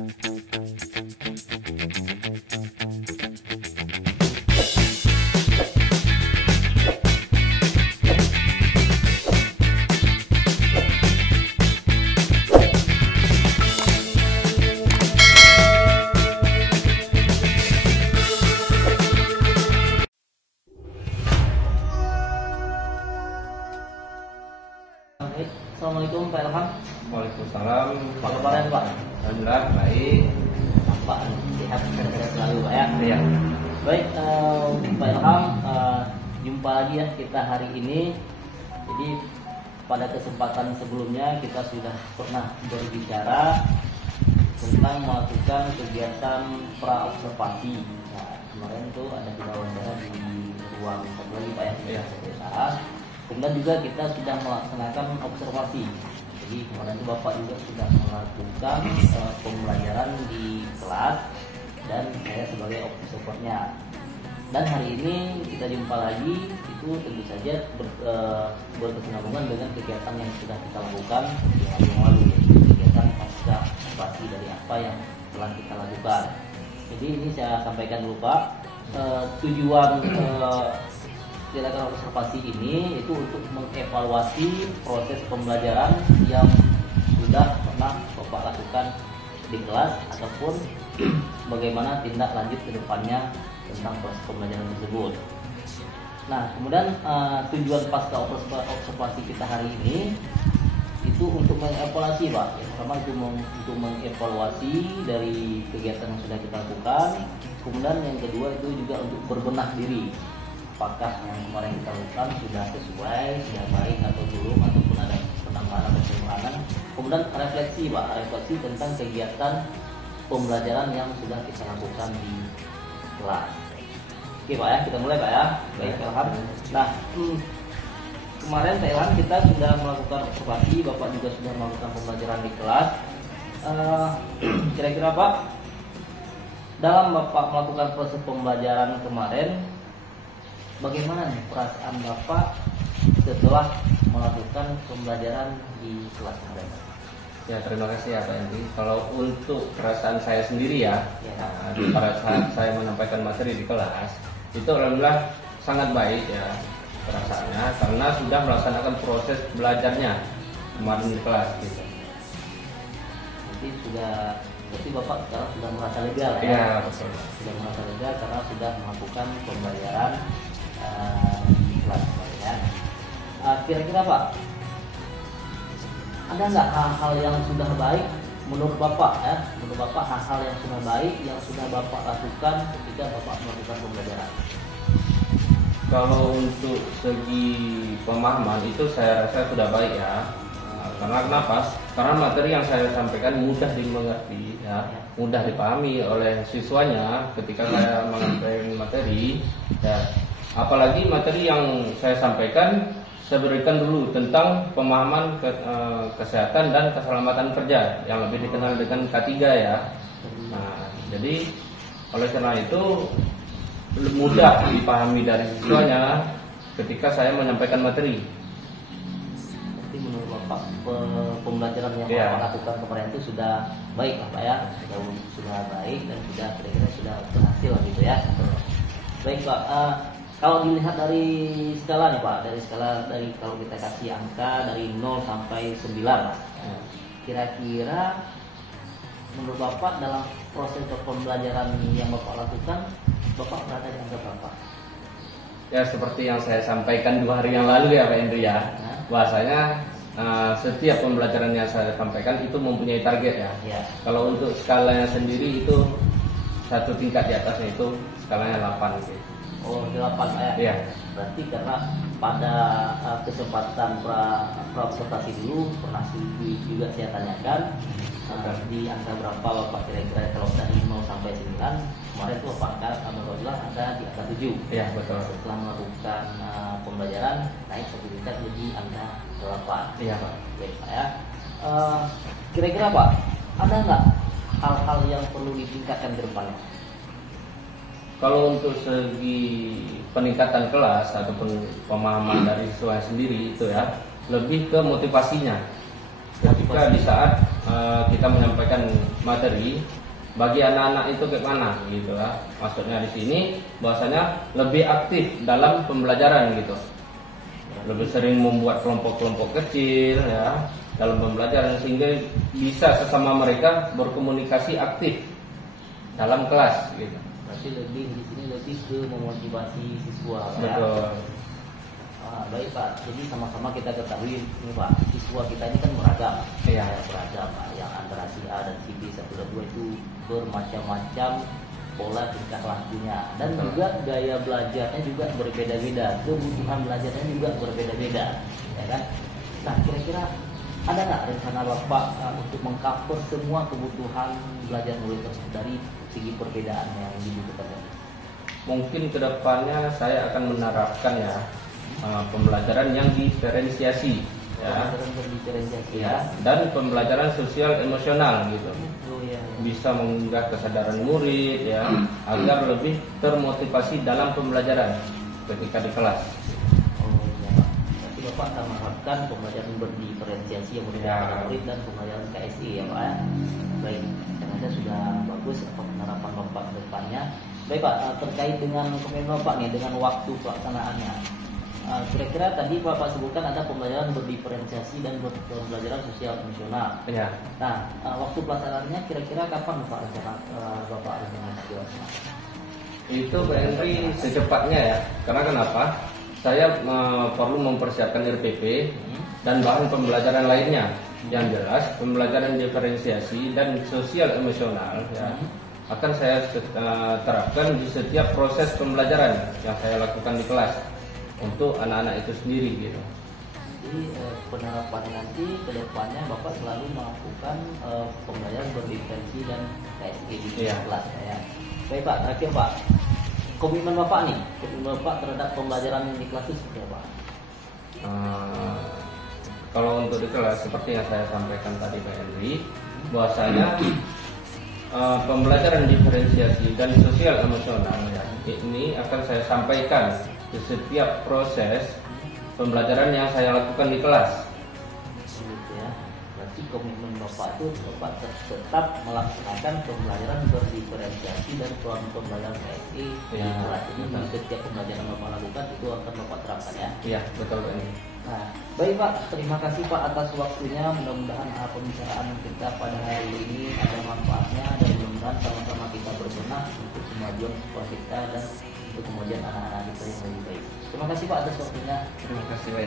Assalamualaikum Pak Ilham. Waalaikumsalam. Apa kabarnya Pak? Alhamdulillah baik. Pak sehat selalu Pak ya. Iya. Baik, Pak Ilham, jumpa lagi ya kita hari ini. Jadi pada kesempatan sebelumnya kita sudah pernah berbicara tentang melakukan kegiatan pra-observasi. Nah, kemarin itu ada kita wawancara di ruang lagi Pak ya. Iya. Kemudian juga kita sudah melaksanakan observasi. Jadi kemarin itu Bapak juga sudah melakukan pembelajaran di kelas dan saya sebagai observernya. Dan hari ini kita jumpa lagi, itu tentu saja berkesinambungan dengan kegiatan yang sudah kita lakukan di hari yang lalu, yaitu kegiatan pasca observasi dari apa yang telah kita lakukan. Jadi ini saya sampaikan dulu Pak, tujuan kegiatan observasi ini itu untuk mengevaluasi proses pembelajaran yang sudah pernah Bapak lakukan di kelas ataupun bagaimana tindak lanjut ke depannya tentang proses pembelajaran tersebut. Nah, kemudian tujuan pasca observasi kita hari ini itu untuk mengevaluasi Pak. Yang pertama itu untuk mengevaluasi dari kegiatan yang sudah kita lakukan. Kemudian yang kedua itu juga untuk berbenah diri. Apakah yang kemarin kita lakukan sudah sesuai, sudah baik atau belum, ataupun ada penambahan atau pengurangan. Kemudian refleksi Pak, refleksi tentang kegiatan pembelajaran yang sudah kita lakukan di kelas. Oke Pak ya, kita mulai Pak ya. Baik Ilham. Nah, kemarin Pak Ilham kita sudah melakukan observasi, Bapak juga sudah melakukan pembelajaran di kelas. Kira-kira Pak, dalam Bapak melakukan proses pembelajaran kemarin, bagaimana nih perasaan Bapak setelah melakukan pembelajaran di kelas kemarin? Ya, terima kasih ya Pak Henry. Kalau untuk perasaan saya sendiri ya, pada saat saya menyampaikan materi di kelas, itu alhamdulillah sangat baik ya perasaannya, karena sudah melaksanakan proses belajarnya kemarin di kelas gitu. Berarti Bapak sekarang sudah merasa lega lah ya? Iya, betul. Sudah merasa lega karena sudah melakukan pembelajaran di kelas ya. Kira-kira Pak, ada nggak hal-hal yang sudah baik menurut Bapak ya? Menurut Bapak hal-hal yang sudah baik yang sudah Bapak lakukan ketika Bapak melakukan pembelajaran? Kalau untuk segi pemahaman itu saya rasa sudah baik ya. Karena kenapa? Karena materi yang saya sampaikan mudah dimengerti ya, mudah dipahami oleh siswanya ketika saya menyampaikan materi ya. Apalagi materi yang saya sampaikan, saya berikan dulu tentang pemahaman kesehatan dan keselamatan kerja yang lebih dikenal dengan K3 ya. Nah, jadi oleh karena itu mudah dipahami dari siswanya ketika saya menyampaikan materi. Jadi menurut Bapak pembelajaran yang Bapak lakukan kemarin itu sudah baik lah Pak ya, sudah baik dan sudah kira-kira sudah berhasil gitu ya. Baik Pak. Kalau dilihat dari skala nih Pak, dari kalau kita kasih angka dari 0 sampai 9 Pak, kira-kira menurut Bapak dalam proses pembelajaran yang Bapak lakukan, Bapak berada di angka berapa? Ya seperti yang saya sampaikan 2 hari yang lalu ya Pak Hendri ya, bahasanya setiap pembelajaran yang saya sampaikan itu mempunyai target ya. Kalau untuk skalanya sendiri itu satu tingkat di atasnya itu skalanya 8 gitu. Oh 8 ya? Iya. Berarti karena pada kesempatan pra-observasi dulu pernah juga saya tanyakan di angka berapa Bapak kira-kira kalau dari 0 sampai 9. Kemarin itu Bapak alhamdulillah ada di angka 7. Iya betul. Setelah melakukan pembelajaran naik satu tingkat menjadi angka 8. Iya Pak. Baik Pak ya. Kira-kira Pak, ada nggak hal-hal yang perlu ditingkatkan ke depannya? Kalau untuk segi peningkatan kelas ataupun pemahaman dari siswa sendiri itu ya lebih ke motivasinya. ketika di saat kita menyampaikan materi bagi anak-anak itu kayak mana gitu ya. Maksudnya di sini bahwasanya lebih aktif dalam pembelajaran gitu. Lebih sering membuat kelompok-kelompok kecil ya dalam pembelajaran sehingga bisa sesama mereka berkomunikasi aktif dalam kelas gitu. Berarti lebih di sini lebih ke memotivasi siswa ya. Betul. Baik Pak, jadi sama-sama kita ketahui ini Pak, siswa kita ini kan beragam. Iya. Beragam Pak, yang antara si A dan si B 1 dan 2 itu bermacam-macam pola tingkah lakunya dan Betul. juga gaya belajarnya juga berbeda-beda, kebutuhan belajarnya juga berbeda-beda, ya kan? Nah, kira-kira ada nggak rencana Bapak untuk mengcover semua kebutuhan belajar murid tersebut dari segi perbedaan yang dibutuhkan? Mungkin kedepannya saya akan menerapkan ya pembelajaran yang diferensiasi ya. Pembelajaran berdiferensiasi ya. Dan pembelajaran sosial emosional gitu. Oh, ya, ya. Bisa menggugah kesadaran murid ya agar lebih termotivasi dalam pembelajaran ketika di kelas. Oh iya Pak. Berarti Bapak akan menerapkan pembelajaran berdiferensiasi yang berbeda pada murid dan pembelajaran KSI ya Pak. Baik, ternyata sudah bagus apa penerapan Bapak ke depannya. Baik Pak, terkait dengan komitmen Bapak nih dengan waktu pelaksanaannya. Kira-kira tadi Bapak sebutkan ada pembelajaran berdiferensiasi dan pembelajaran sosial emosional. Ya. Nah, waktu pelaksanaannya kira-kira kapan Pak rencana Bapak rencana dilaksanakan? Itu Pak Henry secepatnya ya. Karena kenapa? Saya perlu mempersiapkan RPP dan bahan pembelajaran lainnya. Yang jelas pembelajaran diferensiasi dan sosial emosional ya akan saya terapkan di setiap proses pembelajaran yang saya lakukan di kelas untuk anak-anak itu sendiri gitu. Jadi penerapan nanti ke depannya Bapak selalu melakukan pembelajaran berdiferensi dan KSG di kelas ya. Baik Pak, terakhir Pak, komitmen Bapak nih, komitmen Bapak terhadap pembelajaran di kelas itu seperti apa? Kalau untuk di kelas seperti yang saya sampaikan tadi Pak Henry, bahwasanya pembelajaran diferensiasi dan sosial emosional ya, ini akan saya sampaikan di setiap proses pembelajaran yang saya lakukan di kelas. Gitu ya. Berarti komitmen Bapak itu Bapak tetap melaksanakan pembelajaran berdiferensiasi dan pembelajaran KSI di kelas. Jadi di setiap pembelajaran Bapak lakukan itu akan Bapak terapkan ya. Iya, betul Pak. Nah, baik Pak, terima kasih Pak atas waktunya. Mudah-mudahan pembicaraan kita pada hari ini ada manfaatnya dan mudah-mudahan sama-sama kita berbenah untuk kemajuan sekolah kita dan untuk kemajuan anak-anak kita yang lebih baik. Terima kasih Pak atas waktunya. Terima kasih Pak.